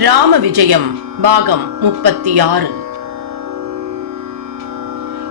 ராம விஜயம் பாகம் முப்பத்தி ஆறு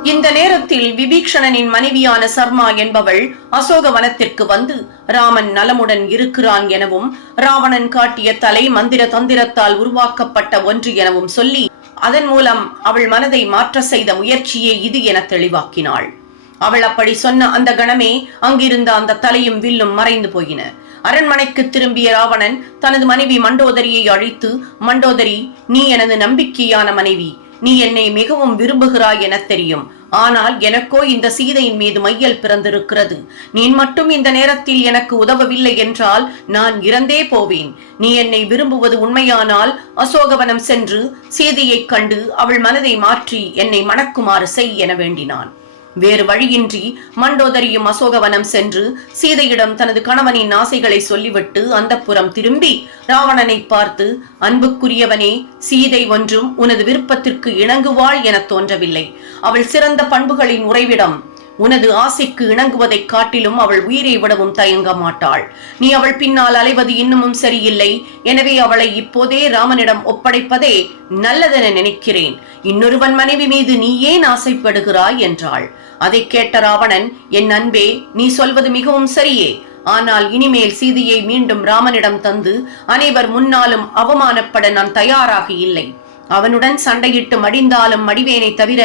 இந்த நேரத்தில் விபீக்ஷணனின் மனைவியான சர்மா என்பவள் அசோக வனத்திற்கு வந்து ராமன் நலமுடன் இருக்கிறான் எனவும் ராவணன் காட்டிய தலை மந்திர தந்திரத்தால் உருவாக்கப்பட்ட ஒன்று எனவும் சொல்லி அதன் மூலம் அவள் மனதை மாற்ற செய்த முயற்சியே இது என தெளிவாக்கினாள். அவள் அப்படி சொன்ன அந்த கணமே அங்கிருந்த அந்த தலையும் வில்லும் மறைந்து போயின. அரண்மனைக்கு திரும்பிய ராவணன் தனது மனைவி மண்டோதரியை அழைத்து மண்டோதரி நீ எனது நம்பிக்கையான மனைவி. நீ என்னை மிகவும் விரும்புகிறாய் என தெரியும். ஆனால் எனக்கோ இந்த சீதையின் மீது மையல் பிறந்திருக்கிறது. நீ மட்டும் இந்த நேரத்தில் எனக்கு உதவவில்லை என்றால் நான் இறந்தே போவேன். நீ என்னை விரும்புவது உண்மையானால் அசோகவனம் சென்று சீதையைக் கண்டு அவள் மனதை மாற்றி என்னை மணக்குமாறு செய் என வேண்டினான். வேறு வழியின்றி மண்டோதரியும் அசோகவனம் சென்று சீதையிடம் தனது கணவனின் ஆசைகளை சொல்லிவிட்டு அந்த புறம் திரும்பி ராவணனை பார்த்து அன்புக்குரியவனே சீதை ஒன்றும் உனது விருப்பத்திற்கு இணங்குவாள் என தோன்றவில்லை. அவள் சிறந்த பண்புகளின் உறைவிடம் உனது ஆசைக்கு இணங்குவதைக் காட்டிலும் அவள் உயிரை விடவும் தயங்க மாட்டாள். நீ அவள் பின்னால் அலைவது இன்னமும் சரியில்லை. எனவே அவளை இப்போதே ராமனிடம் ஒப்படைப்பதே நல்லதென நினைக்கிறேன். இன்னொருவன் மனைவி மீது நீ ஏன் ஆசைப்படுகிறாய் என்றாள். அதைக் கேட்ட ராவணன் என் அன்பே நீ சொல்வது மிகவும் சரியே. ஆனால் இனிமேல் சீதையை மீண்டும் ராமனிடம் தந்து அனைவர் முன்னாலும் அவமானப்பட நான் தயாராக இல்லை. அவனுடன் சண்டையிட்டு மடிந்தாலும் மடிவேனை தவிர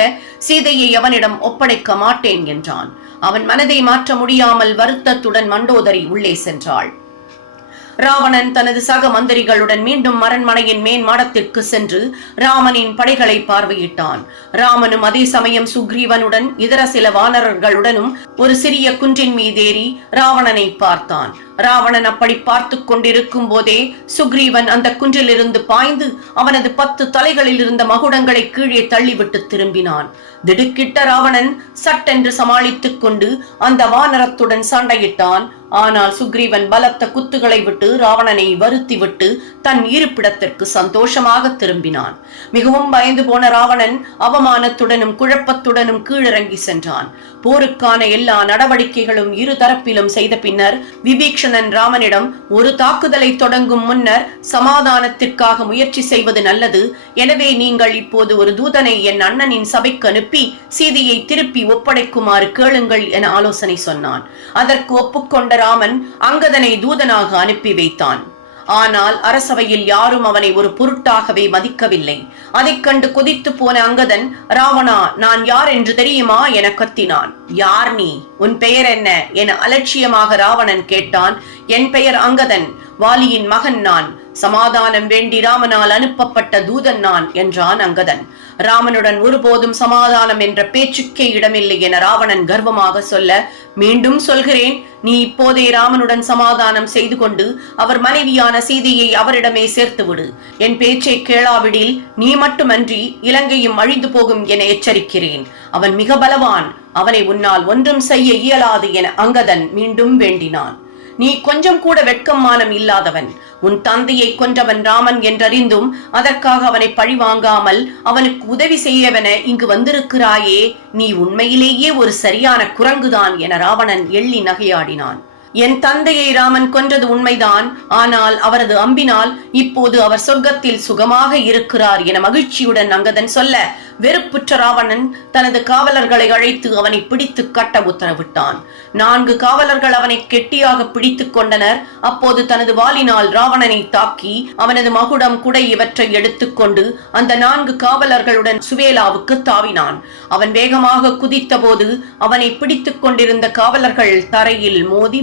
சீதையை அவனிடம் ஒப்படைக்க மாட்டேன் என்றான். அவன் மனதை மாற்ற முடியாமல் வருத்தத்துடன் மண்டோதரி உள்ளே சென்றாள். ராவணன் தனது சக மந்திரிகளுடன் மீண்டும் அரண்மனையின் மேன் மாடத்திற்கு சென்று ராமனின் படைகளை பார்வையிட்டான். ராமனும் அதே சமயம் சுக்ரீவனுடன் இதர சில வானரர்களுடனும் ஒரு சிறிய குன்றின் மீதேறி ராவணனை பார்த்தான். ராவணன் அப்படி பார்த்து கொண்டிருக்கும் போதே சுக்ரீவன் அந்த குன்றிலிருந்து பாய்ந்து அவனது பத்து தலைகளில் இருந்த மகுடங்களை கீழே தள்ளிவிட்டு திரும்பினான். திடுக்கிட்ட ராவணன் சட்டென்று சமாளித்துக் கொண்டு அந்த வானரத்துடன் சண்டையிட்டான். ஆனால் சுக்ரீவன் பலத்த குத்துகளை விட்டு ராவணனை வருத்திவிட்டு தன் இருப்பிடத்திற்கு சந்தோஷமாக திரும்பினான். மிகவும் பயந்து போன ராவணன் அவமானத்துடனும் குழப்பத்துடனும் கீழிறங்கி சென்றான். போருக்கான எல்லா நடவடிக்கைகளும் இரு தரப்பிலும் செய்த பின்னர் விபீக்ஷணன் ராமனிடம் ஒரு தாக்குதலை தொடங்கும் முன்னர் சமாதானத்திற்காக முயற்சி செய்வது நல்லது. எனவே நீங்கள் இப்போது ஒரு தூதனை என் அண்ணனின் சபைக்கு அனுப்பி சீதையை திருப்பி ஒப்படைக்குமாறு கேளுங்கள் என ஆலோசனை சொன்னான். அதற்கு ஒப்புக்கொண்ட ராமன் அங்கதனை தூதனாக அனுப்பி வைத்தான். ஆனால் அரசவையில் யாரும் அவனை ஒரு பொருட்டாகவே மதிக்கவில்லை. அதைக் கண்டு கொதித்து போன அங்கதன் ராவணா நான் யார் என்று தெரியுமா? என கத்தினான். யார் நீ? உன் பெயர் என்ன? என அலட்சியமாக ராவணன் கேட்டான். என் பெயர் அங்கதன் வாலியின் மகன் நான். சமாதானம் வேண்டி ராமனால் அனுப்பப்பட்ட தூதன் நான் என்றான் அங்கதன். ராமனுடன் ஒருபோதும் சமாதானம் என்ற பேச்சுக்கே இடமில்லை என ராவணன் கர்வமாக சொல்ல மீண்டும் சொல்கிறேன். நீ இப்போதே ராமனுடன் சமாதானம் செய்து கொண்டு அவர் மனைவியான சீதையை அவரிடமே சேர்த்து விடு. என் பேச்சை கேளாவிடில் நீ மட்டுமன்றி இலங்கையும் அழிந்து போகும் என எச்சரிக்கிறேன். அவன் மிக பலவான். அவனை உன்னால் ஒன்றும் செய்ய இயலாது என அங்கதன் மீண்டும் வேண்டினான். நீ கொஞ்சம் கூட வெட்கம் மானம் இல்லாதவன். உன் தந்தையை கொன்றவன் ராமன் என்றறிந்தும் அதற்காக அவனை பழிவாங்காமல் அவனுக்கு உதவி செய்யவென இங்கு வந்திருக்கிறாயே நீ உண்மையிலேயே ஒரு சரியான குரங்குதான் என ராவணன் எள்ளி நகையாடினான். என் தந்தையை ராமன் கொன்றது உண்மைதான். ஆனால் அவரது அம்பினால் இப்போது அவர் சொர்க்கத்தில் சுகமாக இருக்கிறார் என மகிழ்ச்சியுடன் அங்கதன் சொல்ல வெறுப்புற்ற ராவணன் தனது காவலர்களை அழைத்து அவனை பிடித்து கட்ட உத்தரவிட்டான். நான்கு காவலர்கள் அவனை கெட்டியாக பிடித்துக் கொண்டனர். அப்போது தனது வாளினால் ராவணனை தாக்கி அவனது மகுடம் குடை இவற்றை எடுத்துக்கொண்டு அந்த நான்கு காவலர்களுடன் சுவேலாவுக்கு தாவினான். அவன் வேகமாக குதித்தபோது அவனை பிடித்துக் கொண்டிருந்த காவலர்கள் தரையில் மோதி